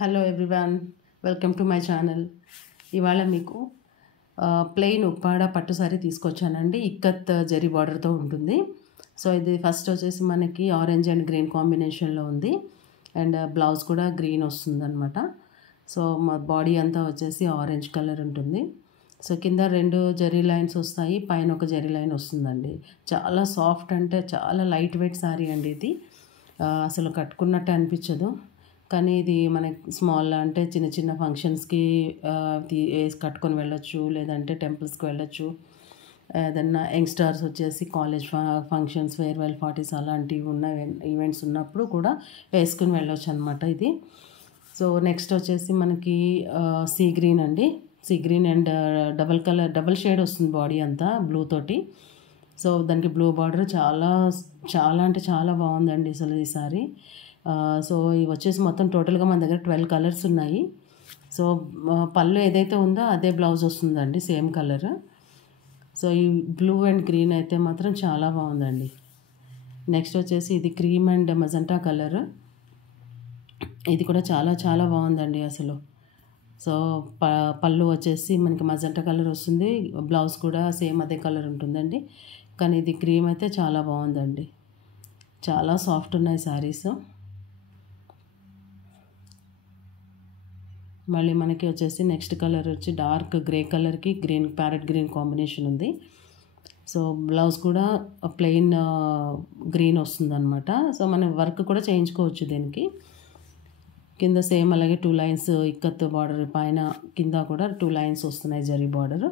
Hello everyone, welcome to my channel. ఇవాళ మీకు plain Uppada పట్టు సారీ తీసుకొచ్చానండి. ఇక్కత్ జరీ బార్డర్తో ఉంటుంది. సో ఇది ఫస్ట్ వచ్చేసి మనకి ఆరెంజ్ అండ్ గ్రీన్ కాంబినేషన్లో ఉంది. అండ్ బ్లౌజ్ కూడా గ్రీన్ వస్తుందన్నమాట. సో మా బాడీ అంతా వచ్చేసి ఆరెంజ్ కలర్ ఉంటుంది. సో కింద 2 జరీ లైన్స్ వస్తాయి, పైన ఒక జరీ లైన్ వస్తుందండి. చాలా సాఫ్ట్, అంటే చాలా లైట్ వెయిట్ శారీ అండి ఇది. అసలు కట్టుకున్నట్టు అనిపించదు. కానీ ఇది మనకి స్మాల్, అంటే చిన్న చిన్న ఫంక్షన్స్కి వేసి కట్టుకొని వెళ్ళొచ్చు, లేదంటే టెంపుల్స్కి వెళ్ళొచ్చు. ఏదన్నా యంగ్స్టర్స్ వచ్చేసి కాలేజ్ ఫంక్షన్స్, ఫేర్వెల్ పార్టీస్ అలాంటివి ఉన్న ఈవెంట్స్ ఉన్నప్పుడు కూడా వేసుకుని వెళ్ళొచ్చు అనమాట ఇది. సో నెక్స్ట్ వచ్చేసి మనకి సీ గ్రీన్ అండి. Sea green and double shade వస్తుంది బాడీ అంతా బ్లూ తోటి. సో దానికి బ్లూ బార్డర్ చాలా చాలా అంటే చాలా బాగుందండి అసలు ఈ సారీ. సో ఇవి వచ్చేసి మొత్తం టోటల్గా మన దగ్గర 12 కలర్స్ ఉన్నాయి. సో పళ్ళు ఏదైతే ఉందో అదే బ్లౌజ్ వస్తుందండి, సేమ్ కలర్. సో ఈ బ్లూ అండ్ గ్రీన్ అయితే మాత్రం చాలా బాగుందండి. నెక్స్ట్ వచ్చేసి ఇది క్రీమ్ అండ్ మజంటా కలర్. ఇది కూడా చాలా చాలా బాగుందండి అసలు. సో పళ్ళు వచ్చేసి మనకి మజంటా కలర్ వస్తుంది, బ్లౌజ్ కూడా సేమ్ అదే కలర్ ఉంటుందండి. కానీ ఇది క్రీమ్ అయితే చాలా బాగుందండి. చాలా సాఫ్ట్ ఉన్నాయి శారీస్. మళ్ళీ మనకి వచ్చేసి నెక్స్ట్ కలర్ వచ్చి డార్క్ గ్రే కలర్కి గ్రీన్, ప్యారెట్ గ్రీన్ కాంబినేషన్ ఉంది. సో బ్లౌజ్ కూడా ప్లెయిన్ గ్రీన్ వస్తుందన్నమాట. సో మనం వర్క్ కూడా చేయించుకోవచ్చు దీనికి. కింద సేమ్ అలాగే 2 లైన్స్ ఇక్కత్ బార్డర్, పైన కింద కూడా 2 లైన్స్ వస్తున్నాయి జరీ బార్డర్.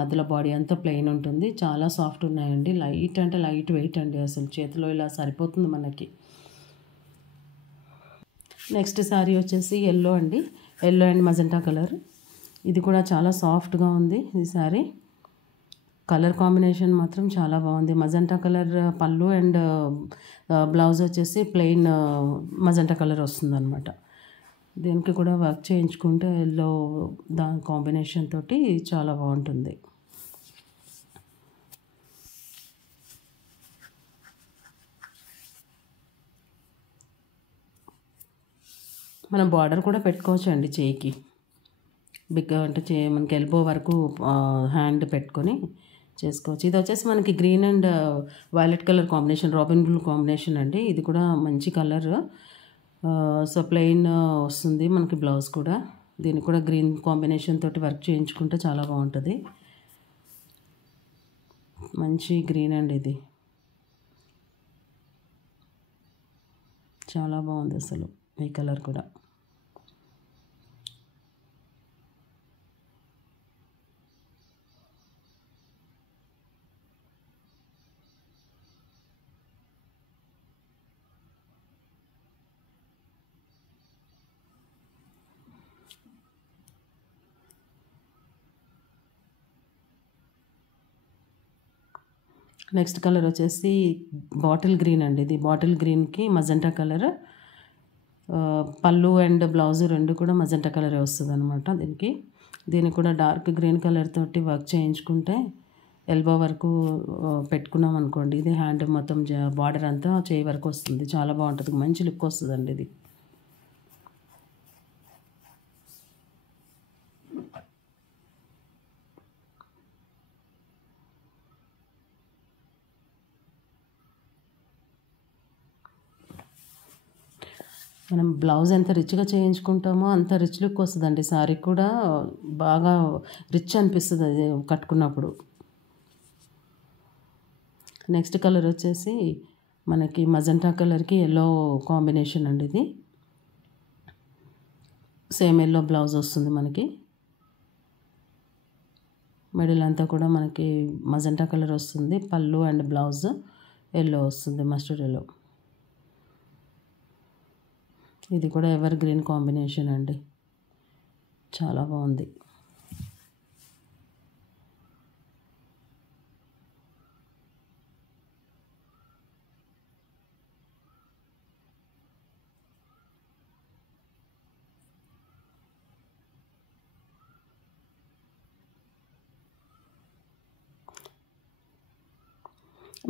మధ్యలో బాడీ అంతా ప్లెయిన్ ఉంటుంది. చాలా సాఫ్ట్ ఉన్నాయండి. లైట్ అంటే లైట్ వెయిట్ అండి, అసలు చేతిలో ఇలా సరిపోతుంది మనకి. నెక్స్ట్ శారీ వచ్చేసి ఎల్లో అండి. Yellow and magenta colour. ఇది కూడా చాలా సాఫ్ట్గా ఉంది ఈ శారీ. కలర్ కాంబినేషన్ మాత్రం చాలా బాగుంది. మజంటా కలర్ పళ్ళు అండ్ బ్లౌజ్ వచ్చేసి ప్లెయిన్ మజంటా కలర్ వస్తుందన్నమాట. దీనికి కూడా వర్క్ చేయించుకుంటే ఎల్లో దాని కాంబినేషన్ తోటి చాలా బాగుంటుంది. మనం బార్డర్ కూడా పెట్టుకోవచ్చు అండి చేయికి. బిగ్ అంటే మనకి ఎల్బో వరకు హ్యాండ్ పెట్టుకొని చేసుకోవచ్చు. ఇది వచ్చేసి మనకి green and violet colour combination, robin blue combination అండి. ఇది కూడా మంచి కలర్. సో ప్లెయిన్ వస్తుంది మనకి బ్లౌజ్ కూడా. దీనికి కూడా గ్రీన్ కాంబినేషన్ తోటి వర్క్ చేయించుకుంటే చాలా బాగుంటుంది. మంచి గ్రీన్ అండి ఇది. చాలా బాగుంది అసలు ఈ కలర్ కూడా. నెక్స్ట్ కలర్ వచ్చేసి బాటిల్ గ్రీన్ అండి. ఇది బాటిల్ గ్రీన్కి మజంటా కలర్. పళ్ళు అండ్ బ్లౌజ్ 2 కూడా మజంటా కలరే వస్తుంది అనమాట దీనికి కూడా డార్క్ గ్రీన్ కలర్ తోటి వర్క్ చేయించుకుంటే ఎల్బో వరకు పెట్టుకున్నాం అనుకోండి, ఇది హ్యాండ్ మొత్తం బార్డర్ అంతా చేయి వరకు వస్తుంది. చాలా బాగుంటుంది, మంచి లుక్ వస్తుందండి ఇది. మనం బ్లౌజ్ ఎంత రిచ్గా చేయించుకుంటామో అంత రిచ్ లుక్ వస్తుందండి. శారీ కూడా బాగా రిచ్ అనిపిస్తుంది అది కట్టుకున్నప్పుడు. నెక్స్ట్ కలర్ వచ్చేసి మనకి మజంటా కలర్కి ఎల్లో కాంబినేషన్ అండి. ఇది సేమ్ ఎల్లో బ్లౌజ్ వస్తుంది మనకి. మిడిల్ అంతా కూడా మనకి మజంటా కలర్ వస్తుంది. పళ్ళు అండ్ బ్లౌజ్ ఎల్లో వస్తుంది, మస్టర్డ్ ఎల్లో. ఇది కూడా ఎవర్ గ్రీన్ కాంబినేషన్ అండి, చాలా బాగుంది.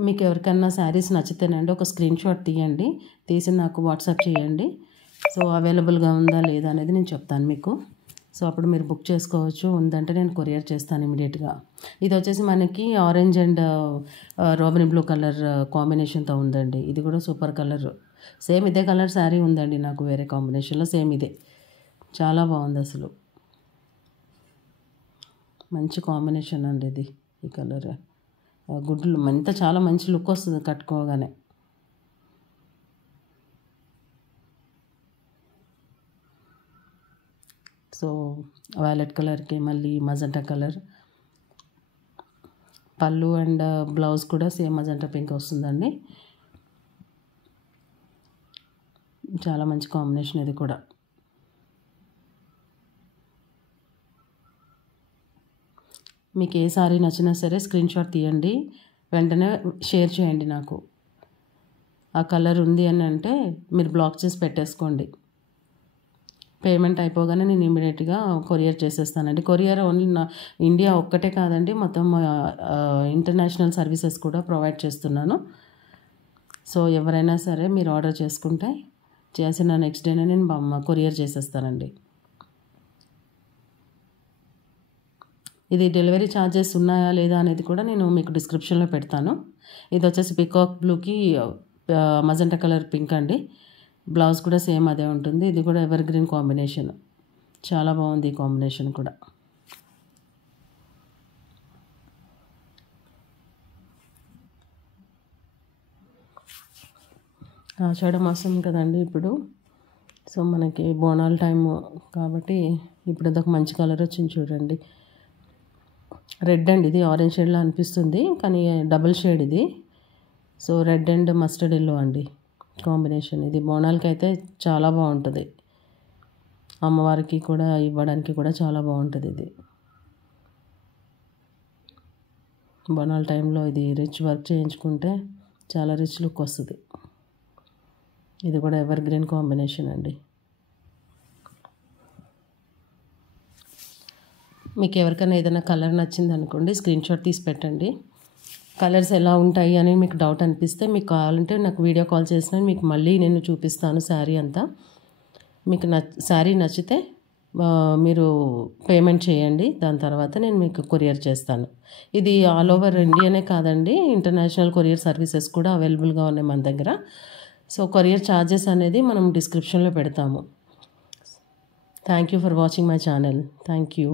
మీకు ఎవరికన్నా శారీస్ నచ్చితేనండి ఒక స్క్రీన్ షాట్ తీయండి, తీసి నాకు వాట్సాప్ చేయండి. సో అవైలబుల్గా ఉందా లేదా అనేది నేను చెప్తాను మీకు. సో అప్పుడు మీరు బుక్ చేసుకోవచ్చు. ఉందంటే నేను కొరియర్ చేస్తాను ఇమీడియట్గా. ఇది వచ్చేసి మనకి ఆరెంజ్ అండ్ రోబిన్ బ్లూ కలర్ కాంబినేషన్తో ఉందండి. ఇది కూడా సూపర్ కలర్. సేమ్ ఇదే కలర్ శారీ ఉందండి నాకు వేరే కాంబినేషన్లో, సేమ్ ఇదే. చాలా బాగుంది అసలు. మంచి కాంబినేషన్ అండి ఇది. ఈ కలర్ గుడ్లు ఎంత చాలా మంచి లుక్ వస్తుంది కట్టుకోగానే. సో వైలెట్ కలర్కి మళ్ళీ మజంటా కలర్ పళ్ళు అండ్ బ్లౌజ్ కూడా సేమ్ మజంటా పింక్ వస్తుందండి. చాలా మంచి కాంబినేషన్ ఇది కూడా. మీకు ఏ సారీ నచ్చినా సరే స్క్రీన్ షాట్ తీయండి, వెంటనే షేర్ చేయండి నాకు. ఆ కలర్ ఉంది అని అంటే మీరు బ్లాక్ చేసి పెట్టేసుకోండి. పేమెంట్ అయిపోగానే నేను ఇమీడియట్గా కొరియర్ చేసేస్తానండి. కొరియర్ ఓన్లీ ఇండియా ఒక్కటే కాదండి, మొత్తం ఇంటర్నేషనల్ సర్వీసెస్ కూడా ప్రొవైడ్ చేస్తున్నాను. సో ఎవరైనా సరే మీరు ఆర్డర్ చేసుకుంటే చేసిన నెక్స్ట్ డేనే నేను కొరియర్ చేసేస్తానండి. ఇది డెలివరీ ఛార్జెస్ ఉన్నాయా లేదా అనేది కూడా నేను మీకు డిస్క్రిప్షన్లో పెడతాను. ఇది వచ్చేసి పికాక్ బ్లూకి మజంటా కలర్ పింక్ అండి. బ్లౌజ్ కూడా సేమ్ అదే ఉంటుంది. ఇది కూడా ఎవర్ గ్రీన్ కాంబినేషన్. చాలా బాగుంది ఈ కాంబినేషన్ కూడా. ఆషాఢ మాసం కదండి ఇప్పుడు. సో మనకి బోనాల టైము కాబట్టి ఇప్పుడు అదొక మంచి కలర్ వచ్చింది చూడండి. రెడ్ అండ్ ఇది ఆరెంజ్ షేడ్లో అనిపిస్తుంది కానీ డబుల్ షేడ్ ఇది. So red and mustard yellow అండి కాంబినేషన్. ఇది బోనాలకి అయితే చాలా బాగుంటుంది, అమ్మవారికి కూడా ఇవ్వడానికి కూడా చాలా బాగుంటుంది ఇది. బోనాల టైంలో ఇది రిచ్ వర్క్ చేయించుకుంటే చాలా రిచ్ లుక్ వస్తుంది. ఇది కూడా ఎవర్ గ్రీన్ కాంబినేషన్ అండి. మీకు ఎవరికైనా ఏదైనా కలర్ నచ్చింది అనుకోండి, స్క్రీన్ షాట్ తీసి పెట్టండి. కలర్స్ ఎలా ఉంటాయి అని మీకు డౌట్ అనిపిస్తే మీకు కావాలంటే నాకు వీడియో కాల్ చేసిన మీకు మళ్ళీ నేను చూపిస్తాను శారీ అంతా. మీకు శారీ నచ్చితే మీరు పేమెంట్ చేయండి, దాని తర్వాత నేను మీకు కొరియర్ చేస్తాను. ఇది ఆల్ ఓవర్ ఇండియానే కాదండి, ఇంటర్నేషనల్ కొరియర్ సర్వీసెస్ కూడా అవైలబుల్గా ఉన్నాయి మన దగ్గర. సో కొరియర్ ఛార్జెస్ అనేది మనం డిస్క్రిప్షన్లో పెడతాము. Thank you for watching my channel. Thank you.